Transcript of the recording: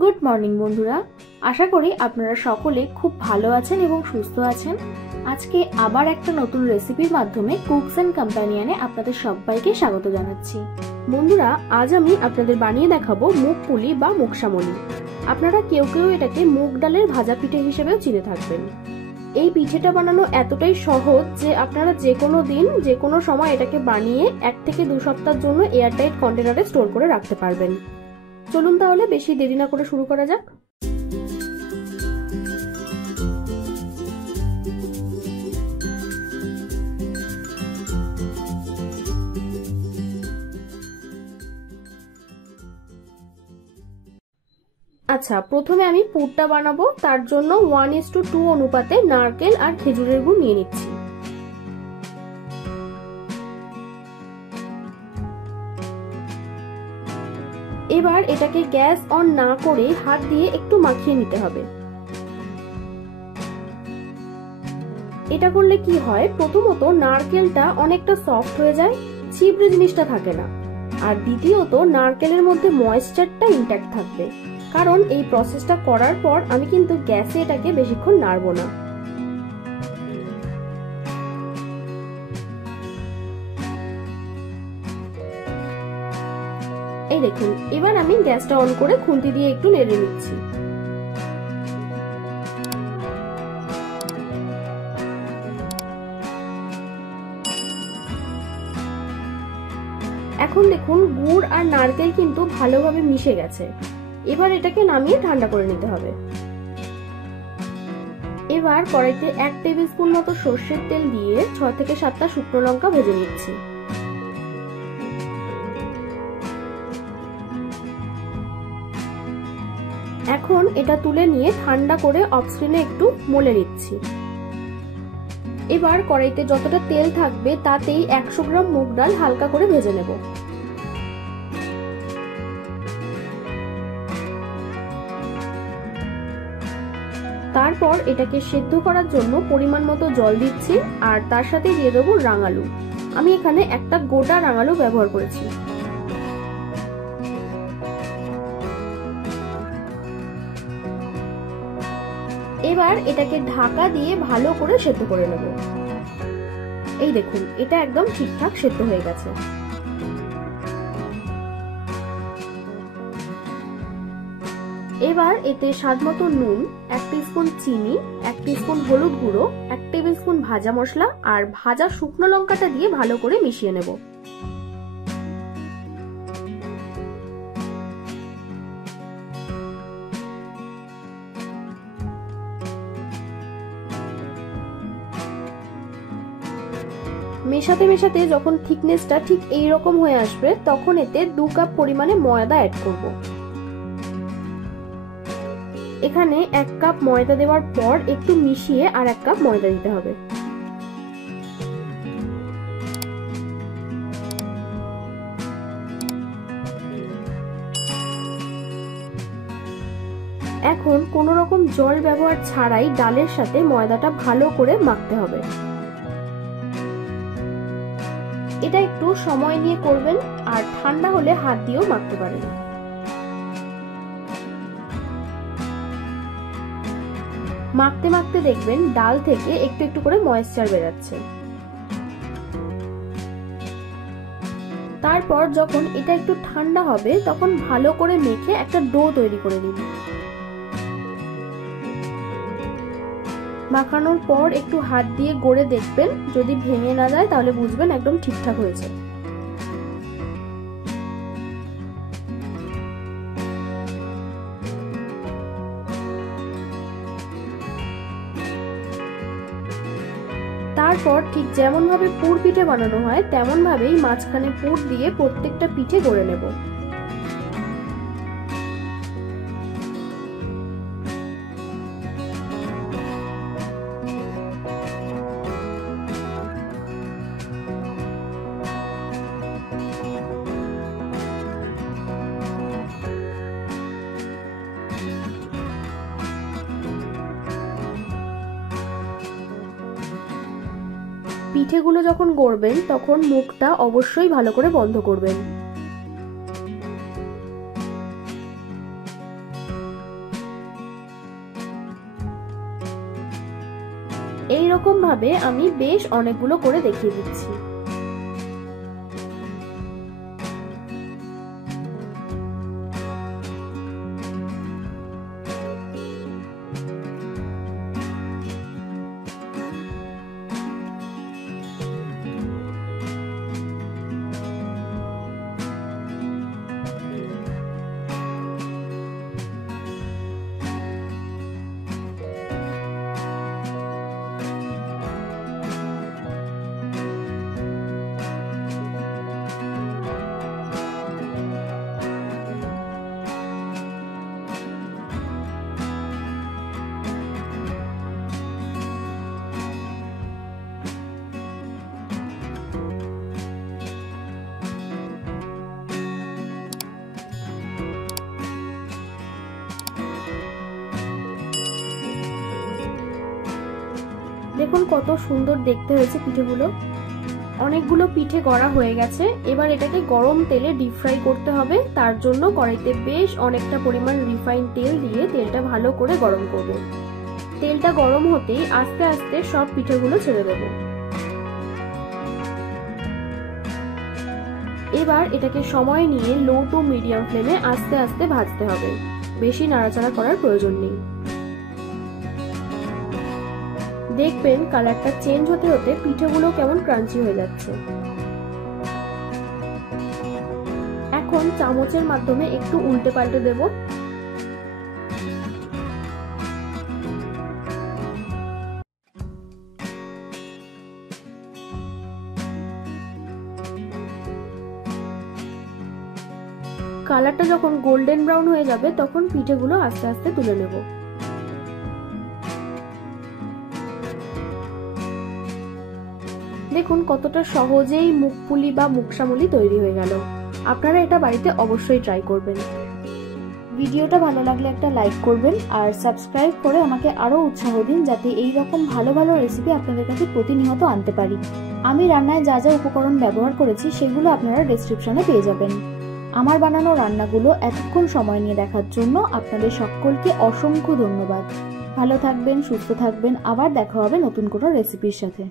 Good morning বন্ধুরা, আশা করি আপনারা সকলে খুব ভালো আছেন এবং সুস্থ আছেন। আজকে আবার একটা নতুন রেসিপির মাধ্যমে কুকস এন্ড কম্প্যানিয়নে আপনাদের সবাইকে স্বাগত জানাচ্ছি। বন্ধুরা, আজ আমি আপনাদের বানিয়ে দেখাবো মুগ পুলি বা মুগশামলি। আপনারা কেউ কেউ এটাকে মুগ ডালের ভাজা পিঠে হিসেবেও চিনে থাকবেন। এই পিঠেটা বানানো এতটাই সহজ যে আপনারা যে কোনো দিন যে কোনো সময় এটাকে বানিয়ে 1 থেকে 2 সপ্তাহের জন্য এয়ারটাইট কন্টেনারে স্টোর করে রাখতে পারবেন। চলুন তাহলে বেশি দেরি না করে শুরু করা যাক। আচ্ছা, প্রথমে আমি পুরটা বানাবো। তার জন্য 1:2 অনুপাতে নারকেল আর খেজুরের গুড় নিয়ে নিচ্ছি। এবার এটাকে গ্যাস অন না করে হাত দিয়ে একটু মাখিয়ে নিতে হবে। এটা করলে কি হয়, প্রথমত নারকেলটা অনেকটা সফট হয়ে যায়, ছিবড়ে জিনিসটা থাকে না। আর দ্বিতীয়ত নারকেলের মধ্যে ময়েশ্চারটা ইনট্যাক্ট থাকবে, কারণ এই প্রসেসটা করার পর আমি কিন্তু গ্যাসে এটাকে বেশিক্ষণ নাড়বো না। এই দেখুন, এবার আমি গ্যাসটা অন করে খুন্তি দিয়ে একটু নেড়ে নিচ্ছি। এখন দেখুন গুড় আর নারকেল কিন্তু ভালোভাবে মিশে গেছে। এবার এটাকে নামিয়ে ঠান্ডা করে নিতে হবে। এবার কড়াইতে 1 টেবিল স্পুন মতো সর্ষের তেল দিয়ে 6 থেকে 7টা শুকনো লঙ্কা ভেজে নিচ্ছি। এখন এটা তুলে নিয়ে ঠান্ডা করে অফ স্ক্রিনে একটু মলে নিচ্ছি। এবার কড়াইতে যতটা তেল থাকবে তাতেই 100 গ্রাম মুগ ডাল হালকা করে ভেজে নেব। তারপর এটাকে সেদ্ধ করার জন্য পরিমাণ মতো জল দিচ্ছি, আর তার সাথে দিয়ে দেবো রাঙালু। আমি এখানে একটা গোটা রাঙালু ব্যবহার করেছি। এবার এটাকে ঢাকা দিয়ে ভালো করে সেদ্ধ করে নেব। এই দেখুন, এটা একদম ঠিকঠাক সেদ্ধ হয়ে গেছে। এবার এতে স্বাদমতো নুন, 1 টিস্পুন চিনি, 1 টিস্পুন হলুদ গুঁড়ো, 1 টেবিল স্পুন ভাজা মশলা আর ভাজা শুকনো লঙ্কাটা দিয়ে ভালো করে মিশিয়ে নেব। মেশাতে মেশাতে যখন থিকনেসটা ঠিক এই রকম হয়ে আসবে, তখন এতে 2 কাপ পরিমাণে ময়দা অ্যাড করব। এখানে 1 কাপ ময়দা দেওয়ার পর একটু মিশিয়ে আর 1 কাপ ময়দা দিতে হবে। এখন কোনো রকম জল ব্যবহার ছাড়াই ডালের সাথে ময়দাটা ভালো করে মাখতে হবে। এটা একটু সময় নিয়ে করবেন, আর ঠান্ডা হলে হাত দিয়েও মাখতে পারেন। মাখতে মাখতে দেখবেন ডাল থেকে একটু একটু করে ময়েশ্চার বেরাচ্ছে। তারপর যখন এটা একটু ঠান্ডা হবে, তখন ভালো করে মেখে একটা ডো তৈরি করে নিন। মাখানোর পর একটু হাত দিয়ে গড়ে দেখবেন, যদি ভেঙে না যায় তাহলে বুঝবেন একদম ঠিকঠাক হয়েছে। তারপর ঠিক যেমন ভাবে পুর পিঠে বানানো হয় তেমন ভাবেই মাঝখানে পুর দিয়ে প্রত্যেকটা পিঠে গড়ে নেব। পিঠেগুলো যখন গড়বেন তখন মুখটা অবশ্যই ভালো করে বন্ধ করবেন। এই রকম ভাবে আমি বেশ অনেকগুলো করে দেখিয়ে দিচ্ছি। দেখুন কত সুন্দর দেখতে হয়েছে পিঠেগুলো। অনেকগুলো পিঠে গড়া হয়ে গেছে। এবার এটাকে গরম তেলে ডিপ ফ্রাই করতে হবে। তার জন্য কড়াইতে বেশ অনেকটা পরিমাণ রিফাইন তেল দিয়ে তেলটা ভালো করে গরম করব। তেলটা গরম হতেই আস্তে আস্তে সব পিঠেগুলো ছেড়ে দেব। এবার এটাকে সময় নিয়ে লো টু মিডিয়াম ফ্লেমে আস্তে আস্তে ভাজতে হবে। বেশি নাড়াচাড়া করার প্রয়োজন নেই। দেখবেন কালারটা চেঞ্জ হতে হতে পিঠেগুলো কেমন ক্রাঞ্চি হয়ে যাচ্ছে। এখন চামচের মাধ্যমে একটু উল্টে পাল্টে দেব। কালারটা যখন গোল্ডেন ব্রাউন হয়ে যাবে তখন পিঠেগুলো আস্তে আস্তে তুলে নেব। দেখুন কতটা সহজেই মুখপুলি বা মুখসামুলি তৈরি হয়ে গেল। আপনারা এটা বাড়িতে অবশ্যই ট্রাই করবেন। ভিডিওটা ভালো লাগলে একটা লাইক করবেন আর সাবস্ক্রাইব করে আমাকে আরো উৎসাহ দিন, যাতে এই রকম ভালো ভালো রেসিপি আপনাদের কাছে প্রতিনিয়ত আনতে পারি। আমি রান্নায় যা যা উপকরণ ব্যবহার করেছি সেগুলো আপনারা ডেসক্রিপশনে পেয়ে যাবেন। আমার বানানো রান্নাগুলো এতক্ষণ সময় নিয়ে দেখার জন্য আপনাদের সকলকে অসংখ্য ধন্যবাদ। ভালো থাকবেন, সুস্থ থাকবেন। আবার দেখা হবে নতুন কোনো রেসিপির সাথে।